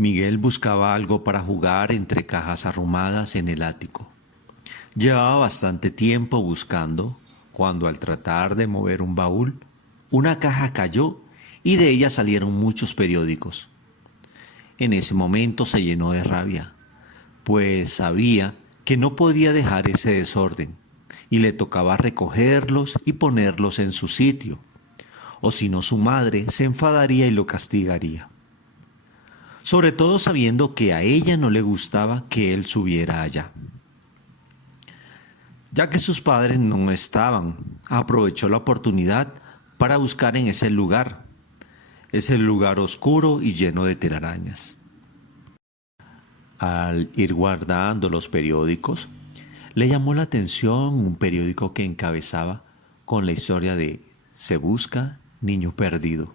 Miguel buscaba algo para jugar entre cajas arrumadas en el ático. Llevaba bastante tiempo buscando, cuando al tratar de mover un baúl, una caja cayó y de ella salieron muchos periódicos. En ese momento se llenó de rabia, pues sabía que no podía dejar ese desorden y le tocaba recogerlos y ponerlos en su sitio, o si no su madre se enfadaría y lo castigaría. Sobre todo sabiendo que a ella no le gustaba que él subiera allá. Ya que sus padres no estaban, aprovechó la oportunidad para buscar en ese lugar oscuro y lleno de telarañas. Al ir guardando los periódicos, le llamó la atención un periódico que encabezaba con la historia de "Se busca niño perdido",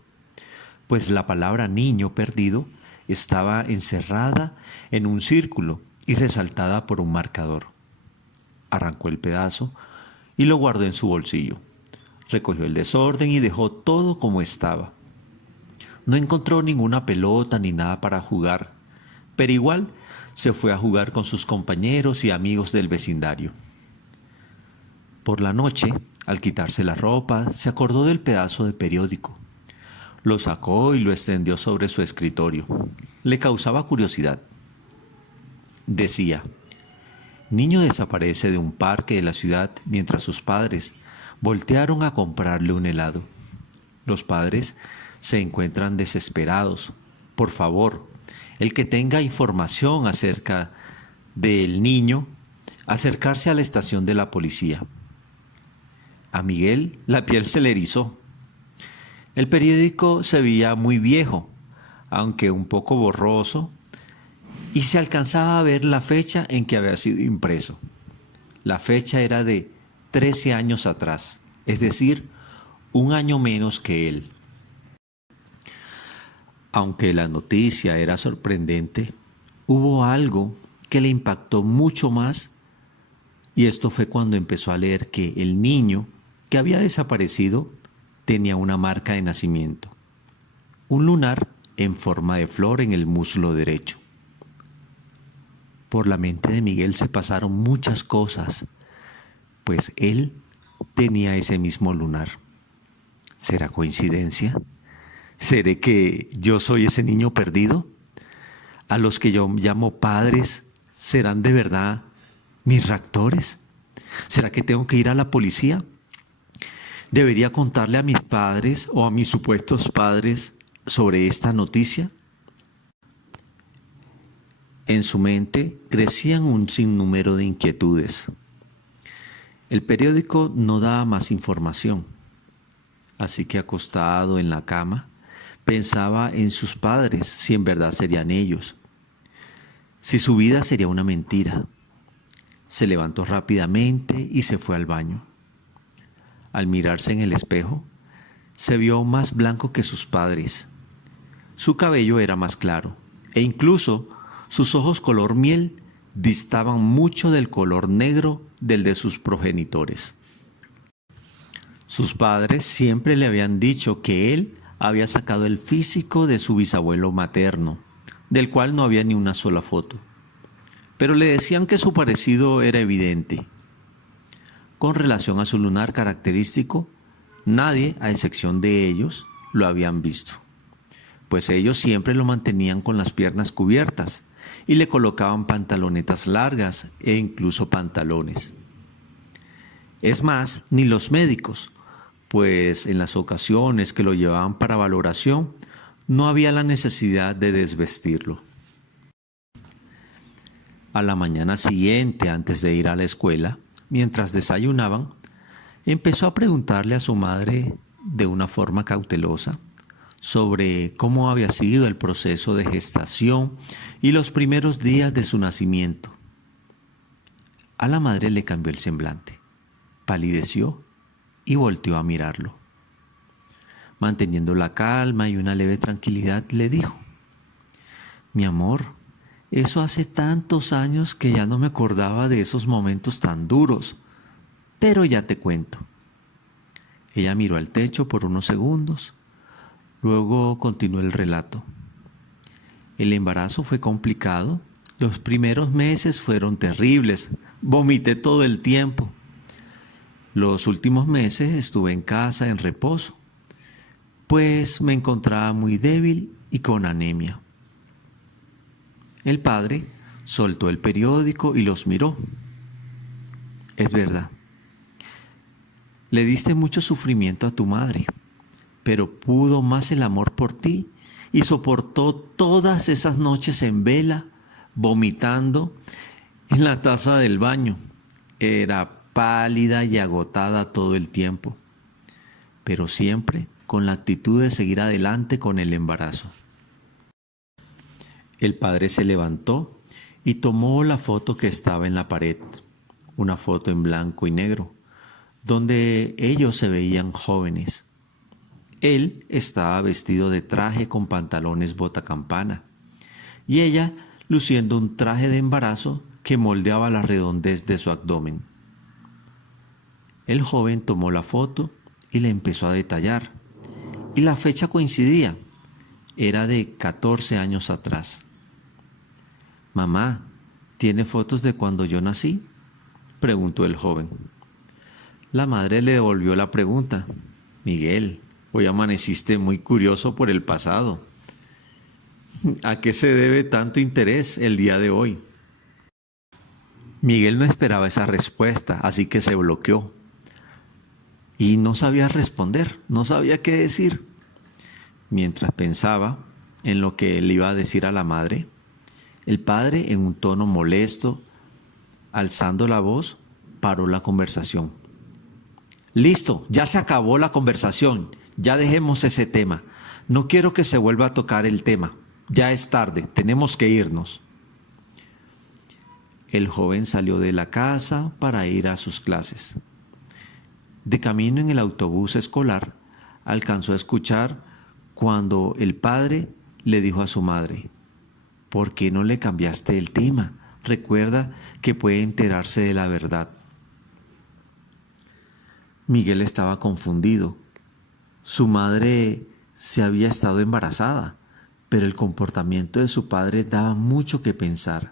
pues la palabra niño perdido estaba encerrada en un círculo y resaltada por un marcador. Arrancó el pedazo y lo guardó en su bolsillo. Recogió el desorden y dejó todo como estaba. No encontró ninguna pelota ni nada para jugar, pero igual se fue a jugar con sus compañeros y amigos del vecindario. Por la noche, al quitarse la ropa, se acordó del pedazo de periódico. Lo sacó y lo extendió sobre su escritorio. Le causaba curiosidad. Decía: niño desaparece de un parque de la ciudad mientras sus padres voltearon a comprarle un helado. Los padres se encuentran desesperados. Por favor, el que tenga información acerca del niño, acercarse a la estación de la policía. A Miguel la piel se le erizó. El periódico se veía muy viejo, aunque un poco borroso, y se alcanzaba a ver la fecha en que había sido impreso. La fecha era de 13 años atrás, es decir, un año menos que él. Aunque la noticia era sorprendente, hubo algo que le impactó mucho más, y esto fue cuando empezó a leer que el niño que había desaparecido tenía una marca de nacimiento, un lunar en forma de flor en el muslo derecho. Por la mente de Miguel se pasaron muchas cosas, pues él tenía ese mismo lunar. ¿Será coincidencia? ¿Seré que yo soy ese niño perdido? ¿A los que yo llamo padres serán de verdad mis raptores? ¿Será que tengo que ir a la policía? ¿Debería contarle a mis padres o a mis supuestos padres sobre esta noticia? En su mente crecían un sinnúmero de inquietudes. El periódico no daba más información, así que acostado en la cama, pensaba en sus padres, si en verdad serían ellos, si su vida sería una mentira. Se levantó rápidamente y se fue al baño. Al mirarse en el espejo, se vio más blanco que sus padres. Su cabello era más claro, e incluso sus ojos color miel distaban mucho del color negro del de sus progenitores. Sus padres siempre le habían dicho que él había sacado el físico de su bisabuelo materno, del cual no había ni una sola foto. Pero le decían que su parecido era evidente. Con relación a su lunar característico, nadie, a excepción de ellos, lo habían visto, pues ellos siempre lo mantenían con las piernas cubiertas y le colocaban pantalonetas largas e incluso pantalones. Es más, ni los médicos, pues en las ocasiones que lo llevaban para valoración, no había la necesidad de desvestirlo. A la mañana siguiente, antes de ir a la escuela, mientras desayunaban, empezó a preguntarle a su madre de una forma cautelosa sobre cómo había sido el proceso de gestación y los primeros días de su nacimiento. A la madre le cambió el semblante, palideció y volteó a mirarlo. Manteniendo la calma y una leve tranquilidad, le dijo: mi amor, eso hace tantos años que ya no me acordaba de esos momentos tan duros, pero ya te cuento. Ella miró al techo por unos segundos, luego continuó el relato. El embarazo fue complicado. Los primeros meses fueron terribles. Vomité todo el tiempo. Los últimos meses estuve en casa en reposo, pues me encontraba muy débil y con anemia. El padre soltó el periódico y los miró. Es verdad, le diste mucho sufrimiento a tu madre, pero pudo más el amor por ti y soportó todas esas noches en vela, vomitando en la taza del baño. Era pálida y agotada todo el tiempo, pero siempre con la actitud de seguir adelante con el embarazo. El padre se levantó y tomó la foto que estaba en la pared, una foto en blanco y negro, donde ellos se veían jóvenes. Él estaba vestido de traje con pantalones botacampana y ella luciendo un traje de embarazo que moldeaba la redondez de su abdomen. El joven tomó la foto y la empezó a detallar, y la fecha coincidía, era de 14 años atrás. «Mamá, ¿tiene fotos de cuando yo nací?», preguntó el joven. La madre le devolvió la pregunta. «Miguel, hoy amaneciste muy curioso por el pasado. ¿A qué se debe tanto interés el día de hoy?». Miguel no esperaba esa respuesta, así que se bloqueó. Y no sabía responder, no sabía qué decir. Mientras pensaba en lo que le iba a decir a la madre, el padre, en un tono molesto, alzando la voz, paró la conversación. «Listo, ya se acabó la conversación, ya dejemos ese tema. No quiero que se vuelva a tocar el tema. Ya es tarde, tenemos que irnos». El joven salió de la casa para ir a sus clases. De camino en el autobús escolar, alcanzó a escuchar cuando el padre le dijo a su madre: «¿Por qué no le cambiaste el tema? Recuerda que puede enterarse de la verdad». Miguel estaba confundido. Su madre se había estado embarazada, pero el comportamiento de su padre daba mucho que pensar.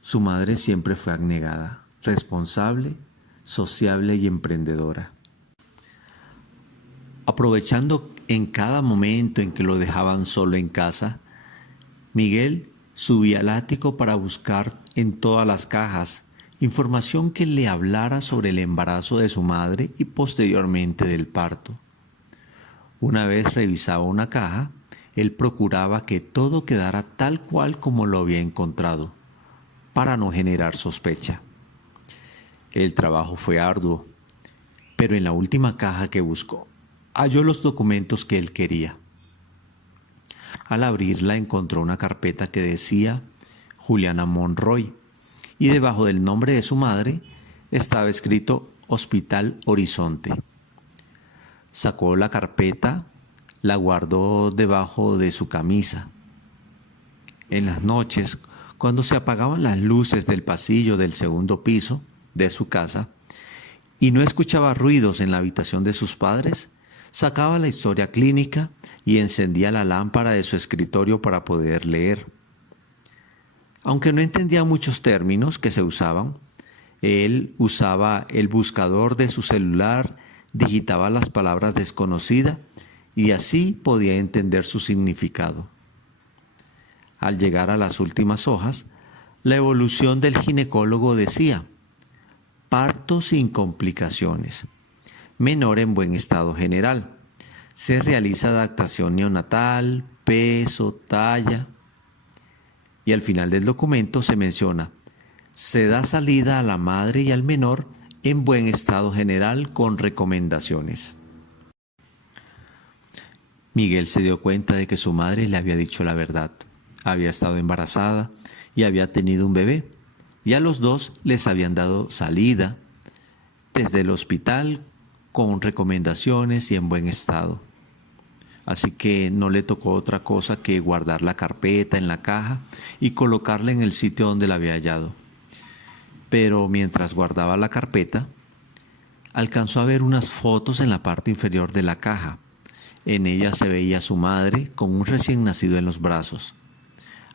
Su madre siempre fue abnegada, responsable, sociable y emprendedora. Aprovechando en cada momento en que lo dejaban solo en casa, Miguel subía al ático para buscar en todas las cajas información que le hablara sobre el embarazo de su madre y posteriormente del parto. Una vez revisaba una caja, él procuraba que todo quedara tal cual como lo había encontrado, para no generar sospecha. El trabajo fue arduo, pero en la última caja que buscó, halló los documentos que él quería. Al abrirla encontró una carpeta que decía Juliana Monroy y debajo del nombre de su madre estaba escrito Hospital Horizonte. Sacó la carpeta, la guardó debajo de su camisa. En las noches, cuando se apagaban las luces del pasillo del segundo piso de su casa y no escuchaba ruidos en la habitación de sus padres, sacaba la historia clínica y encendía la lámpara de su escritorio para poder leer. Aunque no entendía muchos términos que se usaban, él usaba el buscador de su celular, digitaba las palabras desconocidas y así podía entender su significado. Al llegar a las últimas hojas, la evolución del ginecólogo decía: parto sin complicaciones, menor en buen estado general. Se realiza adaptación neonatal, peso, talla. Y al final del documento se menciona: se da salida a la madre y al menor en buen estado general con recomendaciones. Miguel se dio cuenta de que su madre le había dicho la verdad. Había estado embarazada y había tenido un bebé. Y a los dos les habían dado salida desde el hospital con recomendaciones y en buen estado. Así que no le tocó otra cosa que guardar la carpeta en la caja y colocarla en el sitio donde la había hallado. Pero mientras guardaba la carpeta, alcanzó a ver unas fotos en la parte inferior de la caja. En ella se veía a su madre con un recién nacido en los brazos.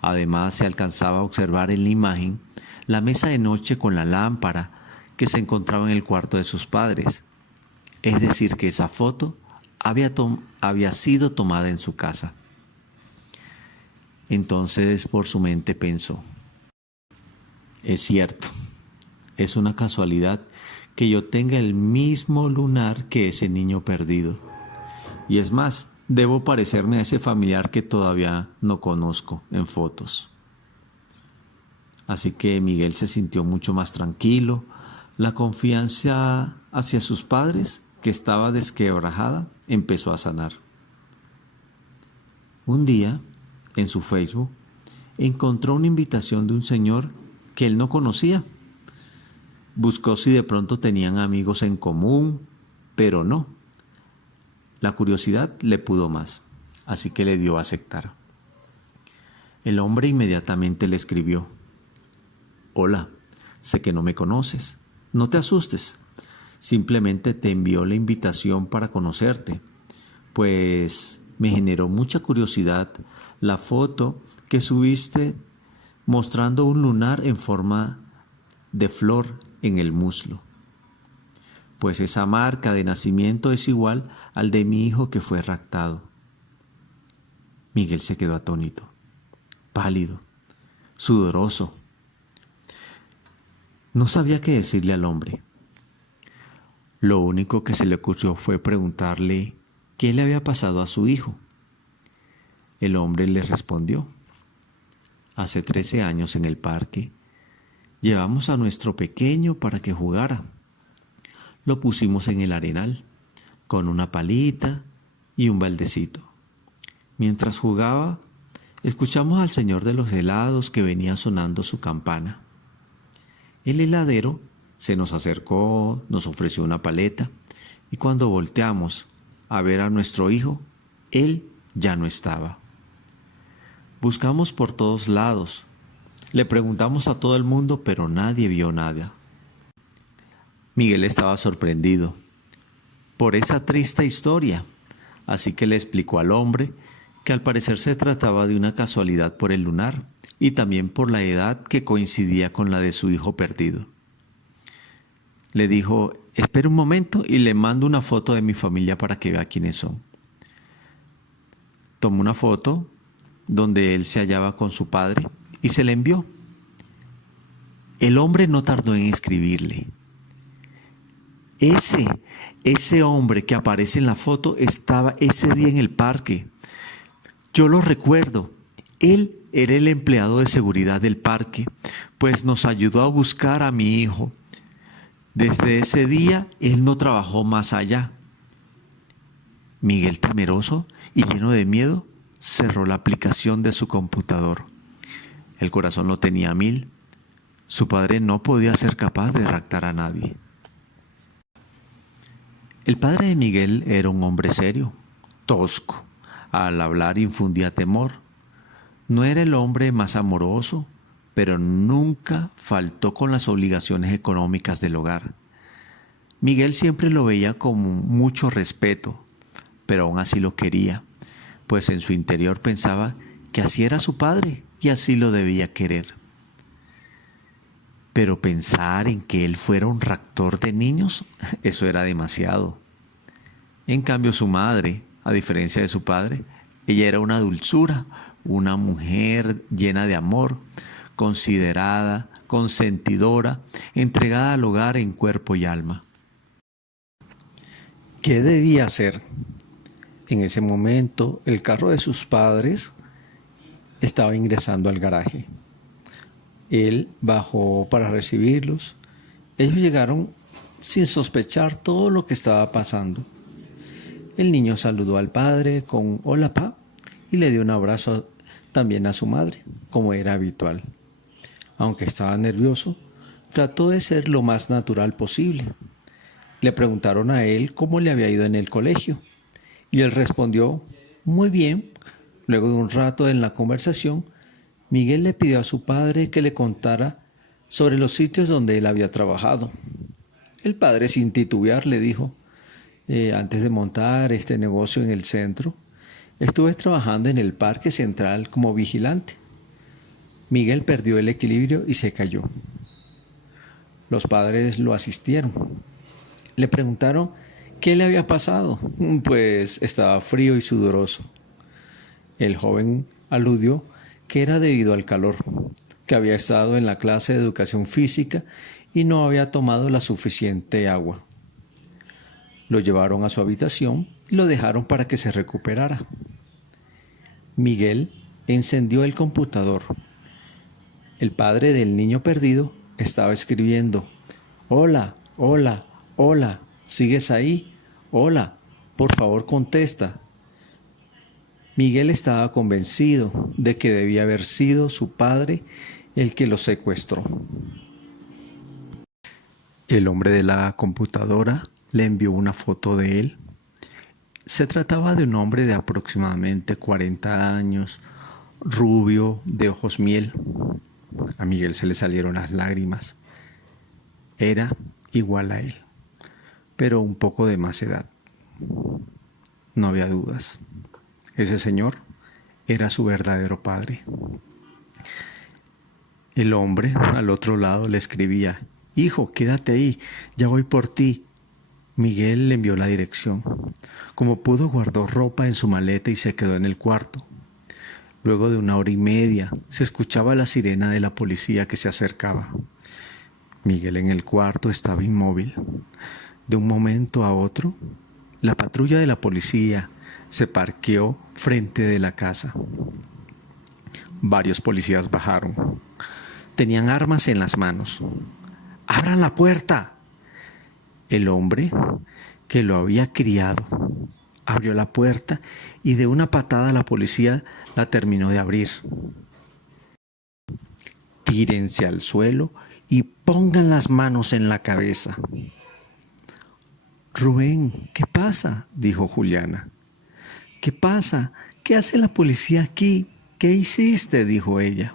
Además, se alcanzaba a observar en la imagen la mesa de noche con la lámpara que se encontraba en el cuarto de sus padres. Es decir, que esa foto había sido tomada en su casa. Entonces, por su mente pensó: es cierto, es una casualidad que yo tenga el mismo lunar que ese niño perdido. Y es más, debo parecerme a ese familiar que todavía no conozco en fotos. Así que Miguel se sintió mucho más tranquilo. La confianza hacia sus padres, que estaba desquebrajada, empezó a sanar. Un día, en su Facebook, encontró una invitación de un señor que él no conocía. Buscó si de pronto tenían amigos en común, pero no. La curiosidad le pudo más, así que le dio a aceptar. El hombre inmediatamente le escribió: hola, sé que no me conoces, no te asustes, simplemente te envió la invitación para conocerte, pues me generó mucha curiosidad la foto que subiste mostrando un lunar en forma de flor en el muslo. Pues esa marca de nacimiento es igual al de mi hijo que fue raptado. Miguel se quedó atónito, pálido, sudoroso. No sabía qué decirle al hombre. Lo único que se le ocurrió fue preguntarle qué le había pasado a su hijo. El hombre le respondió: hace 13 años en el parque llevamos a nuestro pequeño para que jugara. Lo pusimos en el arenal, con una palita y un baldecito. Mientras jugaba, escuchamos al señor de los helados que venía sonando su campana. El heladero se nos acercó, nos ofreció una paleta, y cuando volteamos a ver a nuestro hijo, él ya no estaba. Buscamos por todos lados, le preguntamos a todo el mundo, pero nadie vio nada. Miguel estaba sorprendido por esa triste historia, así que le explicó al hombre que al parecer se trataba de una casualidad por el lunar y también por la edad que coincidía con la de su hijo perdido. Le dijo: espera un momento y le mando una foto de mi familia para que vea quiénes son. Tomó una foto donde él se hallaba con su padre y se la envió. El hombre no tardó en escribirle: ese hombre que aparece en la foto estaba ese día en el parque. Yo lo recuerdo. Él era el empleado de seguridad del parque, pues nos ayudó a buscar a mi hijo. Desde ese día, él no trabajó más allá. Miguel, temeroso y lleno de miedo, cerró la aplicación de su computador. El corazón lo tenía a mil. Su padre no podía ser capaz de raptar a nadie. El padre de Miguel era un hombre serio, tosco. Al hablar infundía temor. No era el hombre más amoroso, pero nunca faltó con las obligaciones económicas del hogar. Miguel siempre lo veía con mucho respeto, pero aún así lo quería, pues en su interior pensaba que así era su padre y así lo debía querer. Pero pensar en que él fuera un raptor de niños, eso era demasiado. En cambio, su madre, a diferencia de su padre, ella era una dulzura, una mujer llena de amor, considerada, consentidora, entregada al hogar en cuerpo y alma. ¿Qué debía hacer? En ese momento, el carro de sus padres estaba ingresando al garaje. Él bajó para recibirlos. Ellos llegaron sin sospechar todo lo que estaba pasando. El niño saludó al padre con "Hola, pa", y le dio un abrazo también a su madre, como era habitual. Aunque estaba nervioso, trató de ser lo más natural posible. Le preguntaron a él cómo le había ido en el colegio, y él respondió: muy bien. Luego de un rato en la conversación, Miguel le pidió a su padre que le contara sobre los sitios donde él había trabajado. El padre, sin titubear, le dijo: Antes de montar este negocio en el centro, estuve trabajando en el Parque Central como vigilante. Miguel perdió el equilibrio y se cayó. Los padres lo asistieron. Le preguntaron qué le había pasado, pues estaba frío y sudoroso. El joven aludió que era debido al calor, que había estado en la clase de educación física y no había tomado la suficiente agua. Lo llevaron a su habitación y lo dejaron para que se recuperara. Miguel encendió el computador. El padre del niño perdido estaba escribiendo: «Hola, hola, hola, ¿sigues ahí? Hola, por favor contesta». Miguel estaba convencido de que debía haber sido su padre el que lo secuestró. El hombre de la computadora le envió una foto de él. Se trataba de un hombre de aproximadamente 40 años, rubio, de ojos miel. A Miguel se le salieron las lágrimas. Era igual a él, pero un poco de más edad. No había dudas. Ese señor era su verdadero padre. El hombre al otro lado le escribía: «Hijo, quédate ahí, ya voy por ti». Miguel le envió la dirección. Como pudo, guardó ropa en su maleta y se quedó en el cuarto. Luego de 1 hora y media se escuchaba la sirena de la policía que se acercaba. Miguel en el cuarto estaba inmóvil. De un momento a otro, la patrulla de la policía se parqueó frente de la casa. Varios policías bajaron. Tenían armas en las manos. «¡Abran la puerta!». El hombre que lo había criado abrió la puerta y de una patada la policía la terminó de abrir. «Tírense al suelo y pongan las manos en la cabeza». «Rubén, ¿qué pasa?», dijo Juliana. «¿Qué pasa? ¿Qué hace la policía aquí? ¿Qué hiciste?», dijo ella.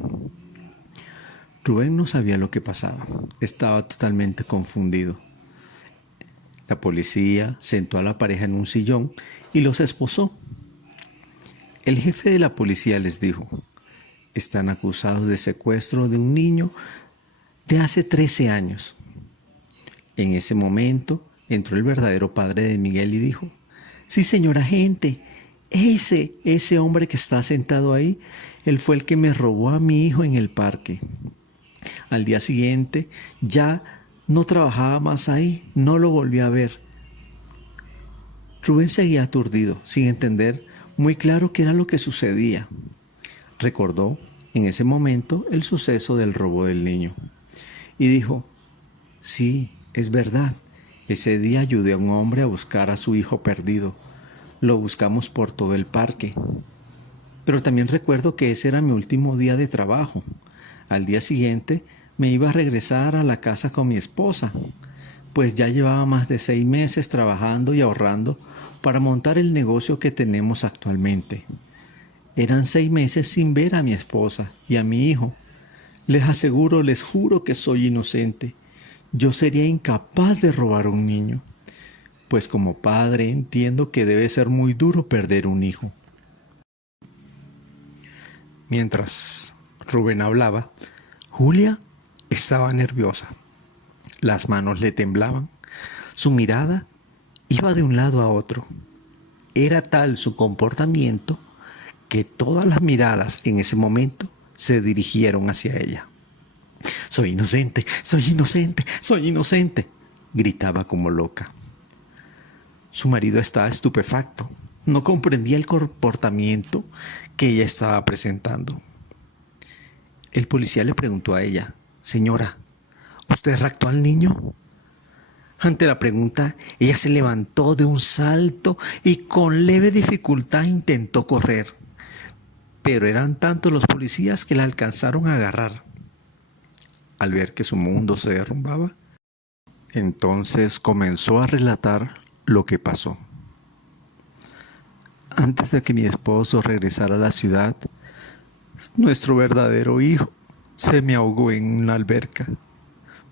Rubén no sabía lo que pasaba. Estaba totalmente confundido. La policía sentó a la pareja en un sillón y los esposó. El jefe de la policía les dijo: «Están acusados de secuestro de un niño de hace 13 años». En ese momento entró el verdadero padre de Miguel y dijo: «Sí, señor agente, ese hombre que está sentado ahí, él fue el que me robó a mi hijo en el parque. Al día siguiente ya no trabajaba más ahí, no lo volví a ver». Rubén seguía aturdido, sin entender muy claro qué era lo que sucedía. Recordó en ese momento el suceso del robo del niño y dijo: «Sí, es verdad. Ese día ayudé a un hombre a buscar a su hijo perdido. Lo buscamos por todo el parque. Pero también recuerdo que ese era mi último día de trabajo. Al día siguiente me iba a regresar a la casa con mi esposa, pues ya llevaba más de 6 meses trabajando y ahorrando para montar el negocio que tenemos actualmente. Eran 6 meses sin ver a mi esposa y a mi hijo. Les aseguro, les juro que soy inocente. Yo sería incapaz de robar a un niño, pues como padre entiendo que debe ser muy duro perder un hijo». Mientras Rubén hablaba, Julia estaba nerviosa. Las manos le temblaban. Su mirada iba de un lado a otro. Era tal su comportamiento que todas las miradas en ese momento se dirigieron hacia ella. «Soy inocente, soy inocente, soy inocente», gritaba como loca. Su marido estaba estupefacto. No comprendía el comportamiento que ella estaba presentando. El policía le preguntó a ella: «Señora, ¿usted raptó al niño?». Ante la pregunta, ella se levantó de un salto y con leve dificultad intentó correr. Pero eran tantos los policías que la alcanzaron a agarrar. Al ver que su mundo se derrumbaba, entonces comenzó a relatar lo que pasó. «Antes de que mi esposo regresara a la ciudad, nuestro verdadero hijo se me ahogó en una alberca.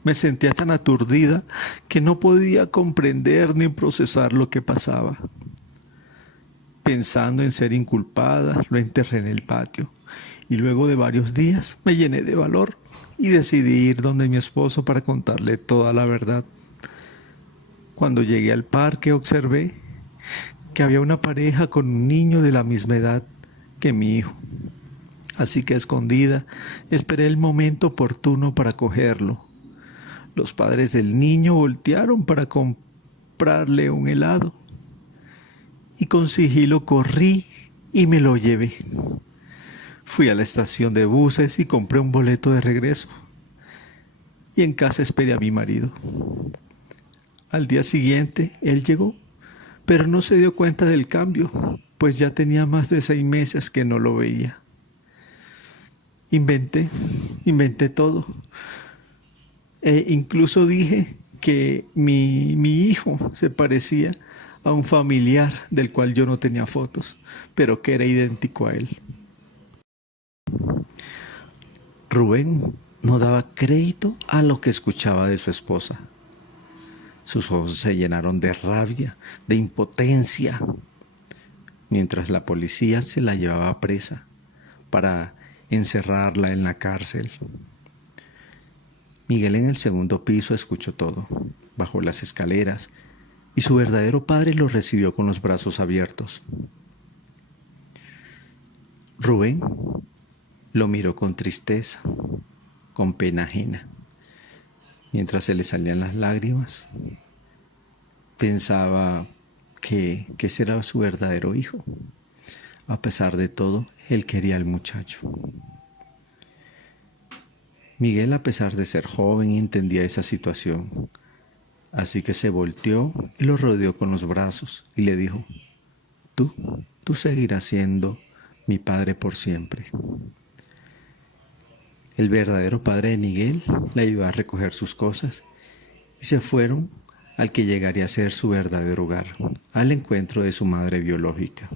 Me sentía tan aturdida que no podía comprender ni procesar lo que pasaba. Pensando en ser inculpada, lo enterré en el patio y luego de varios días me llené de valor y decidí ir donde mi esposo para contarle toda la verdad. Cuando llegué al parque observé que había una pareja con un niño de la misma edad que mi hijo. Así que escondida, esperé el momento oportuno para cogerlo. Los padres del niño voltearon para comprarle un helado y con sigilo corrí y me lo llevé. Fui a la estación de buses y compré un boleto de regreso. Y en casa esperé a mi marido. Al día siguiente, él llegó, pero no se dio cuenta del cambio, pues ya tenía más de 6 meses que no lo veía. Inventé todo. E incluso dije que mi hijo se parecía a un familiar del cual yo no tenía fotos, pero que era idéntico a él. Rubén no daba crédito a lo que escuchaba de su esposa. Sus ojos se llenaron de rabia, de impotencia, mientras la policía se la llevaba presa para encerrarla en la cárcel. Miguel en el segundo piso escuchó todo, bajó las escaleras y su verdadero padre lo recibió con los brazos abiertos. Rubén lo miró con tristeza, con pena ajena. Mientras se le salían las lágrimas, pensaba que ese era su verdadero hijo. A pesar de todo, él quería al muchacho. Miguel, a pesar de ser joven, entendía esa situación. Así que se volteó y lo rodeó con los brazos y le dijo: tú seguirás siendo mi padre por siempre. El verdadero padre de Miguel le ayudó a recoger sus cosas y se fueron al que llegaría a ser su verdadero hogar, al encuentro de su madre biológica.